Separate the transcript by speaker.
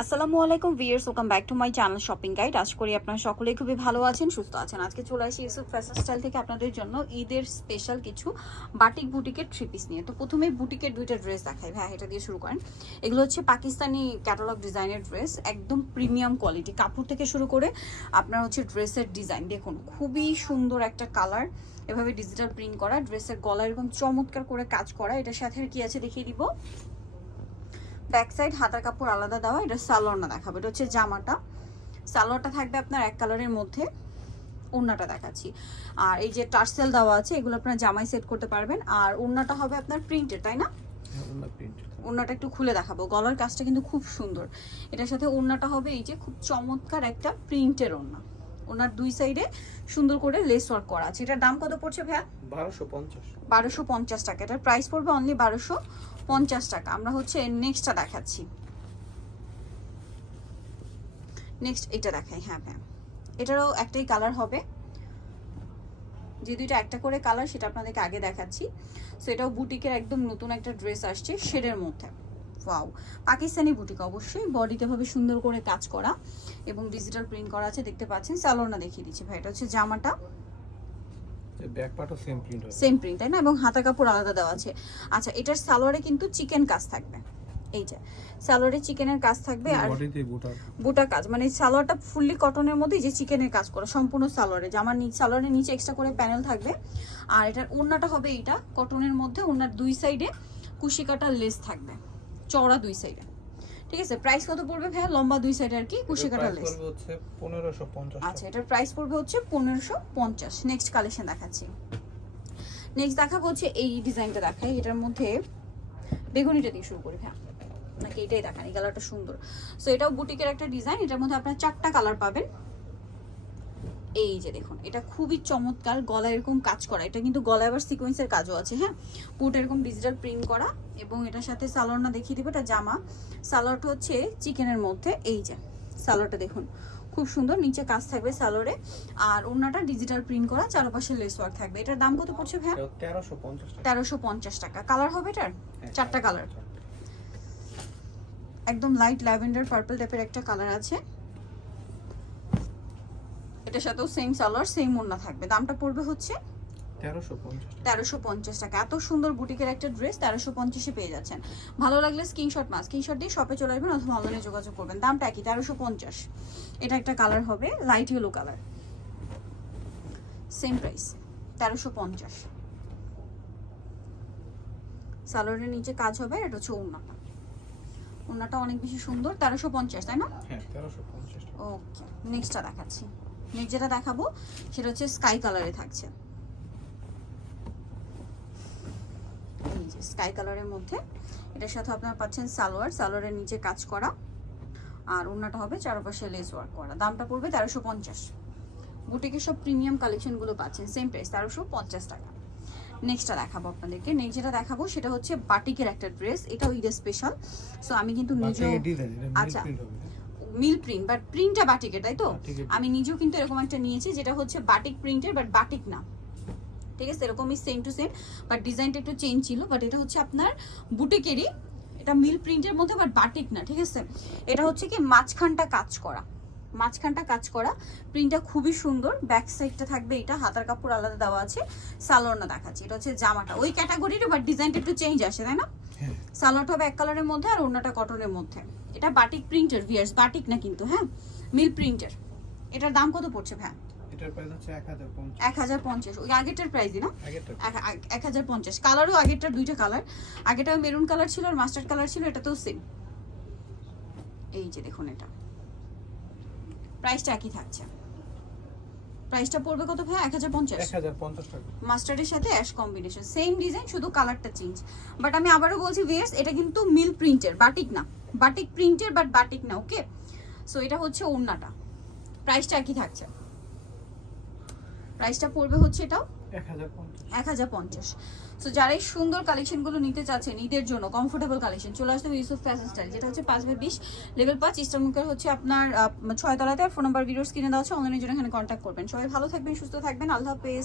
Speaker 1: আসসালামু আলাইকুম viewers welcome back to my channel shopping guide. আশা করি আপনারা সকলেই খুবই ভালো আছেন, সুস্থ আছেন। আজকে চলে আসি ইউসুফ ফ্যাশন স্টাইল থেকে আপনাদের জন্য ঈদের স্পেশাল কিছু বাটিক বুটিকের থ্রি পিস নিয়ে। তো প্রথমে বুটিকের দুইটা ড্রেস দেখাই। ভাই, এটা দিয়ে শুরু করেন। এগুলো হচ্ছে পাকিস্তানি ক্যাটালগ ডিজাইনের ড্রেস একদম প্রিমিয়াম কোয়ালিটি কাপড় থেকে শুরু করে আপনার হচ্ছে ড্রেসের ডিজাইন দেখুন, খুবই সুন্দর একটা কালার এভাবে ডিজিটাল প্রিন্ট করা ড্রেসের গলা এরকম চমৎকার করে কাজ করা। এটার সাথে কি আছে দেখিয়ে দিব। ব্যাক সাইড হাতার কাপড় আলাদা দেওয়া এটা সালোয়ার না দেখাবো এটা হচ্ছে জামাটা। সালোয়ারটা থাকবে আপনার এক কালারের মধ্যে ওড়নাটা দেখাচ্ছি। আর এই যে টার্সেল দেওয়া আছে এগুলো আপনার জামাই সেট করতে পারবেন। আর ওড়নাটা হবে আপনার প্রিন্টের তাই না? ওড়নাটা একটু খুলে দেখাবো। গলার কাজটা কিন্তু খুব সুন্দর। এটার সাথে ওড়নাটা হবে এই যে খুব চমৎকার একটা প্রিন্টের ওড়না। ওনার দুই সাইডে সুন্দর করে লেস ওয়ার্ক করা আছে। এটার দাম কত পড়ছে ভাইয়া?
Speaker 2: বারোশো পঞ্চাশ।
Speaker 1: বারোশো পঞ্চাশ টাকা। এটার প্রাইস পড়বে অনলি বারোশো পঞ্চাশ টাকা। আমরা হচ্ছে নেক্সটটা দেখাচ্ছি। নেক্সট এটা দেখাই হ্যাঁ হ্যাঁ এটারও একটাই কালার হবে। যে দুইটা একটা করে কালার সেটা আপনাদেরকে আগে দেখাচ্ছি। সো এটাও বুটিকের একদম নতুন একটা ড্রেস আসছে শেডের মধ্যে। ওয়াও পাকিস্তানি বুটিক অবশ্যই বডিতে ভাবে সুন্দর করে কাজ করা এবং ডিজিটাল প্রিন্ট করা আছে দেখতে পাচ্ছেন স্যালোনা দেখিয়ে দিচ্ছি ভাই এটা হচ্ছে জামাটা।
Speaker 2: সেম প্রিন্ট
Speaker 1: তাই না? এবং হাতা কাপড় আলাদা দেওয়া আছে। আচ্ছা এটার সালোয়ারে কিন্তু চিকেন কাজ থাকবে। এই যে সালোয়ারে চিকেনের কাজ থাকবে আর বুটা কাজ মানে সালোয়ারটা ফুললি কটনের মধ্যে যে চিকেনের কাজ করা সম্পূর্ণ সালোয়ারে জামার নিচ সালোয়ারের নিচে এক্সট্রা করে প্যানেল থাকবে। আর এটার ওড়নাটা হবে এইটা কটনের মধ্যে ওড়নার দুই সাইডে কুশি কাটা লেস থাকবে। চওড়া দুই সাইডে ঠিক আছে? প্রাইস কত পড়বে ভাইয়া? লম্বা দুই সাইডে আর কি? কুশি কাটা লেস
Speaker 2: পড়বে হচ্ছে পনেরোশো পঞ্চাশ
Speaker 1: আচ্ছা এটার প্রাইস পড়বে হচ্ছে পনেরোশো পঞ্চাশ। নেক্সট কালেকশন দেখাচ্ছি। নেক্সট দেখাবো হচ্ছে এই ডিজাইনটা দেখাই। এটার মধ্যে বেগুনিটা দিয়ে শুরু করি হ্যাঁ নাকি এটাই দেখান? এই কালারটা সুন্দর। সো এটাও বুটিকের একটা ডিজাইন এটার মধ্যে আপনার চারটা কালার পাবেন। এই যে দেখুন এটা খুবই চমৎকার গলা এরকম কাজ করা। এটা কিন্তু গলায় আবার সিকোয়েন্সের কাজও আছে হ্যাঁ? পুট এরকম ডিজিটাল প্রিন্ট করা এবং এটার সাথে সালোয়ারটা দেখিয়ে দিব এটা জামা। সালোয়ারটা হচ্ছে চিকেনের মধ্যে এই যে সালোয়ারটা দেখুন। খুব সুন্দর নিচে কাজ থাকবে সালোয়ারে আর ওড়নাটা ডিজিটাল প্রিন্ট করা চারপাশে লেস ওয়ার্ক থাকবে। এটার দাম কত পড়ছে ভাইয়া?
Speaker 2: তেরোশো পঞ্চাশ টাকা।
Speaker 1: তেরোশো পঞ্চাশ টাকা। কালার হবে এটার?
Speaker 2: হ্যাঁ,
Speaker 1: চারটা কালার একদম লাইট ল্যাভেন্ডার পার্পল টাইপের একটা কালার আছে। এটার সাথেও সেম সালোয়ার সেম ওড়না থাকবে। দামটা পড়বে হচ্ছে
Speaker 2: তেরোশো পঞ্চাশ টাকা।
Speaker 1: এত সুন্দর বুটিকের একটা ড্রেস তেরোশো পঞ্চাশে পেয়ে যাচ্ছেন। ভালো লাগলে স্ক্রিনশট মাস। স্ক্রিনশট দিয়ে শপে চলে আসবেন অথবা অনলাইনে যোগাযোগ করবেন। দামটা একই তেরোশো পঞ্চাশ। এটা একটা কালার হবে light yellow colour same price তেরোশো পঞ্চাশ। সালোয়ারের নিচে কাজ হবে এটা হচ্ছে ওড়নাটা। ওড়নাটা অনেক বেশি সুন্দর তেরোশো পঞ্চাশ তাই না?
Speaker 2: হ্যাঁ
Speaker 1: ওকে নেক্সটটা দেখাচ্ছি। যেটা দেখাবো সেটা হচ্ছে স্কাই কালারে থাকছে। এই যে স্কাই কালারের মধ্যে এটার সাথে আপনারা পাচ্ছেন সালোয়ার সালোয়ারের নিচে কাজ করা। আর ওড়নাটা হবে চারপাশে লেস ওয়ার্ক করা। দামটা পড়বে তেরোশো পঞ্চাশ। বুটিকের সব প্রিমিয়াম কালেকশনগুলো পাচ্ছেন সেম প্রাইস তেরোশো পঞ্চাশ টাকা। নেক্সটটা দেখাবো আপনাদেরকে। নেক্সট যেটা দেখাবো সেটা হচ্ছে বাটিকের একটা ড্রেস এটাও ঈদের স্পেশাল সো আমি কিন্তু নিজেও আচ্ছা। মিল প্রিন্ট বাট প্রিন্টটা বাটিকের তাই তো? আমি নিজেও কিন্তু এরকম একটা নিয়েছি যেটা হচ্ছে বাটিক প্রিন্টের বাট বাটিক না। ঠিক আছে? এরকমই সেম টু সেম বাট ডিজাইনটা একটু চেঞ্জ ছিল বাট এটা হচ্ছে আপনার বুটিকেরই এটা মিল প্রিন্টের মধ্যে বাট বাটিক না ঠিক আছে? এটা হচ্ছে কি মাঝখানটা কাজ করা মাঝখানটা কাজ করা। প্রিন্টটা খুবই সুন্দর ব্যাক সাইডটা থাকবে এটা হাতার কাপড় আলাদা দেওয়া আছে সালোয়ারটা দেখাচ্ছি। এটা হচ্ছে জামাটা ওই ক্যাটাগরির বাট ডিজাইনটা একটু চেঞ্জ আসে তাই না? সালোয়ারটা হবে এক কালারের মধ্যে আর অন্যটা কটনের মধ্যে। এটা বাটিক প্রিন্টার ভিয়ার্স বাটিক না কিন্তু হ্যাঁ? মিল প্রিন্টার এটার দাম কত পড়ছে ভাই
Speaker 2: এটার প্রাইস হচ্ছে
Speaker 1: ওই আগেরটার প্রাইসই না?
Speaker 2: আগেরটা
Speaker 1: কালারও আগেরটার দুইটা কালার আগেটা মেরুন কালার ছিল আর মাস্টার্ড কালার ছিল এটাতেও সেম এই যে দেখুন এটা। প্রাইসটা একই থাকছে। প্রাইসটা পড়বে কত ভাই এক হাজার পঞ্চাশ।
Speaker 2: এক হাজার পঞ্চাশ টাকা।
Speaker 1: মাস্টার্ডের সাথে অ্যাশ কম্বিনেশন সেম ডিজাইন শুধু কালারটা চেঞ্জ বাট আমি আবারো বলছি ভিয়ার্স এটা কিন্তু মিল প্রিন্টের বাটিক না। বাটিক প্রিন্টের বাট বাটিক না ওকে সো এটা হচ্ছে ওড়নাটা। প্রাইসটা একই থাকছে। প্রাইসটা পড়বে হচ্ছে এটাও এক হাজার পঞ্চাশ। সো যারা এই সুন্দর কালেকশনগুলো নিতে চাচ্ছেন, ঈদের জন্য কমফোর্টেবল কালেকশন চলে আসতে হবে ইউসুফ ফ্যাশন স্টাইল যেটা হচ্ছে পাঁচ বাই বিশ লেভেল পাঁচ ইস্টার্নমুখের হচ্ছে আপনার ছয় তলাতে আর ফোন নাম্বার ভিডিওস কিনে দেওয়া হচ্ছে অনলাইনের জন্য এখানে কন্ট্যাক্ট করবেন। সবাই ভালো থাকবেন, সুস্থ থাকবেন, আল্লাহ হাফেজ।